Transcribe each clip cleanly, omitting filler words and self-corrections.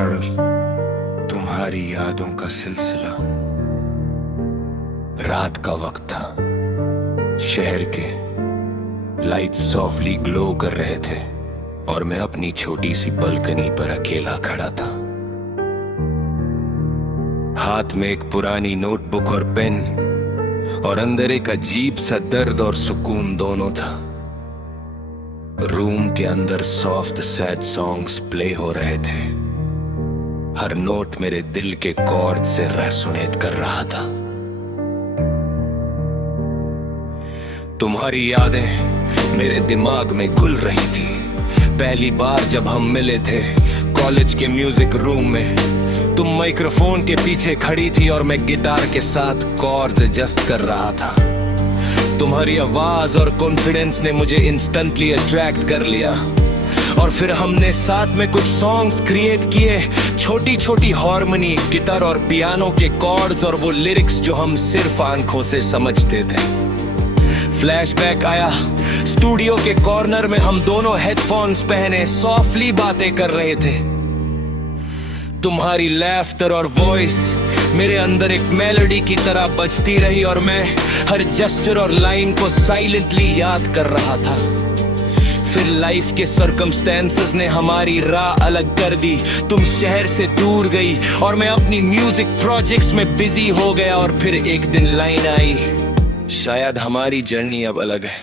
धड़ तुम्हारी यादों का सिलसिला। रात का वक्त था, शहर के लाइट्स सॉफ्टली ग्लो कर रहे थे और मैं अपनी छोटी सी बालकनी पर अकेला खड़ा था। हाथ में एक पुरानी नोटबुक और पेन, और अंदर एक अजीब सा दर्द और सुकून दोनों था। रूम के अंदर सॉफ्ट सैड सॉन्ग्स प्ले हो रहे थे। हर नोट मेरे दिल के कॉर्ड से रेसोनेट कर रहा था। तुम्हारी यादें मेरे दिमाग में घुल रही थी। पहली बार जब हम मिले थे कॉलेज के म्यूजिक रूम में, तुम माइक्रोफोन के पीछे खड़ी थी और मैं गिटार के साथ कॉर्ड्स एडजस्ट कर रहा था। तुम्हारी आवाज और कॉन्फिडेंस ने मुझे इंस्टेंटली अट्रैक्ट कर लिया और फिर हमने साथ में कुछ सॉन्ग्स क्रिएट किए। छोटी छोटी हार्मनी, गिटार और पियानो के कॉर्ड्स और वो लिरिक्स जो हम सिर्फ आंखों से समझते थे। फ्लैशबैक आया, स्टूडियो के कॉर्नर में हम दोनों हेडफोन्स पहने सॉफ्टली बातें कर रहे थे। तुम्हारी लाफ्टर और वॉइस मेरे अंदर एक मेलोडी की तरह बजती रही और मैं हर जेस्चर और लाइन को साइलेंटली याद कर रहा था। फिर लाइफ के सर्कमस्टेंसेस ने हमारी राह अलग कर दी। तुम शहर से दूर गई और मैं अपनी म्यूजिक प्रोजेक्ट्स में बिजी हो गया। और फिर एक दिन लाइन आई, शायद हमारी जर्नी अब अलग है।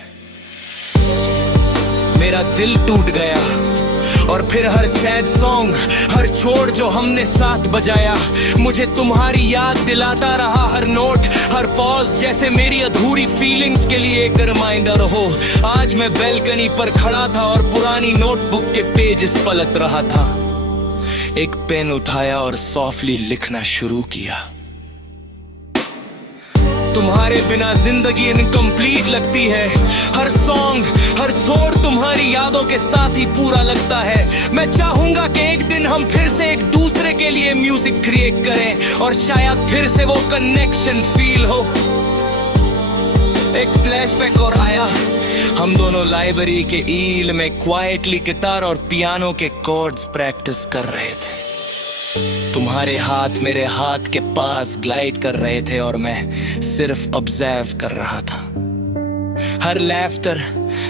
मेरा दिल टूट गया और फिर हर सैड सॉन्ग, हर छोड़ जो हमने साथ बजाया, मुझे तुम्हारी याद दिलाता रहा। हर नोट, हर पॉज जैसे मेरी अधूरी फीलिंग्स के लिए एक रिमाइंडर हो। आज मैं बैल्कनी पर खड़ा था और पुरानी नोटबुक के पेजेस पलट रहा था। एक पेन उठाया और सॉफ्टली लिखना शुरू किया। तुम्हारे बिना जिंदगी इनकम्प्लीट लगती है। हर सॉन्ग, हर छोड़ तुम्हारी यादों के साथ ही पूरा लगता है। मैं चाहूंगा कि एक दिन हम फिर से एक दूसरे के लिए म्यूजिक क्रिएट करें और शायद फिर से वो कनेक्शन फील हो। एक फ्लैशबैक और आया, हम दोनों लाइब्रेरी के ईल में क्वाइटली गिटार और पियानो के कॉर्ड्स प्रैक्टिस कर रहे थे। तुम्हारे हाथ मेरे हाथ के पास ग्लाइड कर रहे थे और मैं सिर्फ ऑब्जर्व कर रहा था। हर लाफ्टर,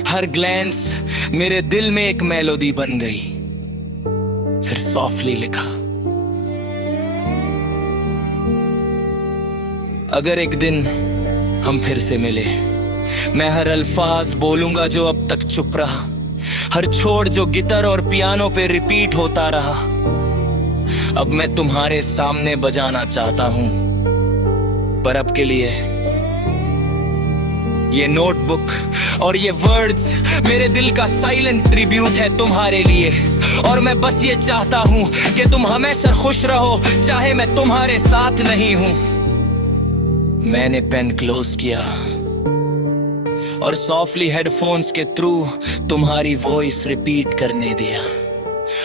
हर ग्लैंस मेरे दिल में एक मेलोडी बन गई। फिर सॉफ्टली लिखा, अगर एक दिन हम फिर से मिले, मैं हर अल्फाज बोलूंगा जो अब तक चुप रहा। हर छोड़ जो गिटार और पियानो पे रिपीट होता रहा, अब मैं तुम्हारे सामने बजाना चाहता हूं। पर अब के लिए ये नोटबुक और ये वर्ड्स मेरे दिल का साइलेंट ट्रिब्यूट है तुम्हारे लिए। और मैं बस ये चाहता हूं कि तुम हमेशा खुश रहो, चाहे मैं तुम्हारे साथ नहीं हूं। मैंने पेन क्लोज किया और सॉफ्टली हेडफोन्स के थ्रू तुम्हारी वॉइस रिपीट करने दिया।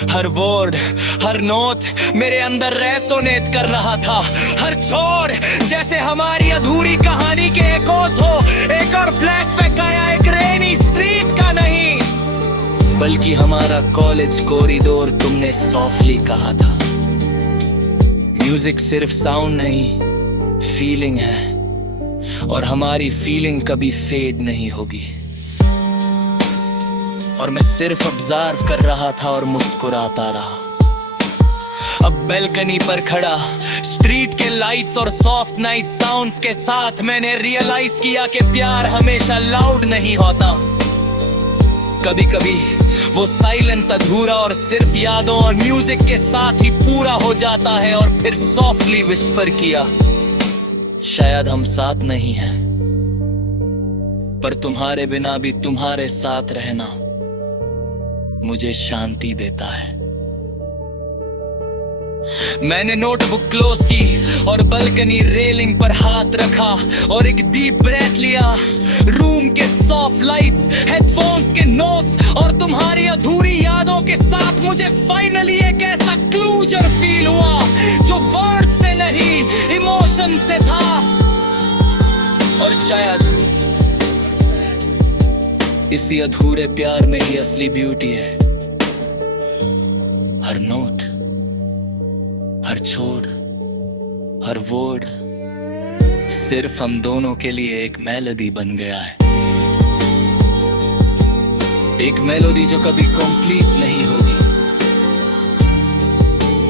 हर वर्ड, हर नोट मेरे अंदर रेसोनेट कर रहा था। हर छोड़ जैसे हमारी अधूरी कहानी के एकोस हो। एक और फ्लैशबैक आया, एक रेनी स्ट्रीट का नहीं बल्कि हमारा कॉलेज कॉरिडोर। तुमने सॉफ्टली कहा था, म्यूजिक सिर्फ साउंड नहीं, फीलिंग है और हमारी फीलिंग कभी फेड नहीं होगी। और मैं सिर्फ ऑब्जर्व कर रहा था और मुस्कुराता रहा। अब बैल्कनी पर खड़ा, स्ट्रीट के लाइट्स और सॉफ्ट नाइट साउंड्स के साथ मैंने रियलाइज किया कि प्यार हमेशा लाउड नहीं होता। कभी कभी वो साइलेंट, अधूरा और सिर्फ यादों और म्यूजिक के साथ ही पूरा हो जाता है। और फिर सॉफ्टली विस्पर किया, शायद हम साथ नहीं हैं, पर तुम्हारे बिना भी तुम्हारे साथ रहना मुझे शांति देता है। मैंने नोटबुक क्लोज की और बालकनी रेलिंग पर हाथ रखा और एक डीप ब्रेथ लिया। रूम के सॉफ्ट लाइट्स, हेडफोन्स के नोट्स और तुम्हारी अधूरी यादों के साथ मुझे फाइनली एक ऐसा क्लोजर फील हुआ जो वर्ड से नहीं, इमोशन से था। और शायद इसी अधूरे प्यार में ही असली ब्यूटी है। हर नोट, हर छोड़, हर वर्ड सिर्फ हम दोनों के लिए एक मेलोडी बन गया है। एक मेलोडी जो कभी कंप्लीट नहीं होगी,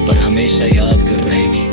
पर हमेशा याद कर रहेगी।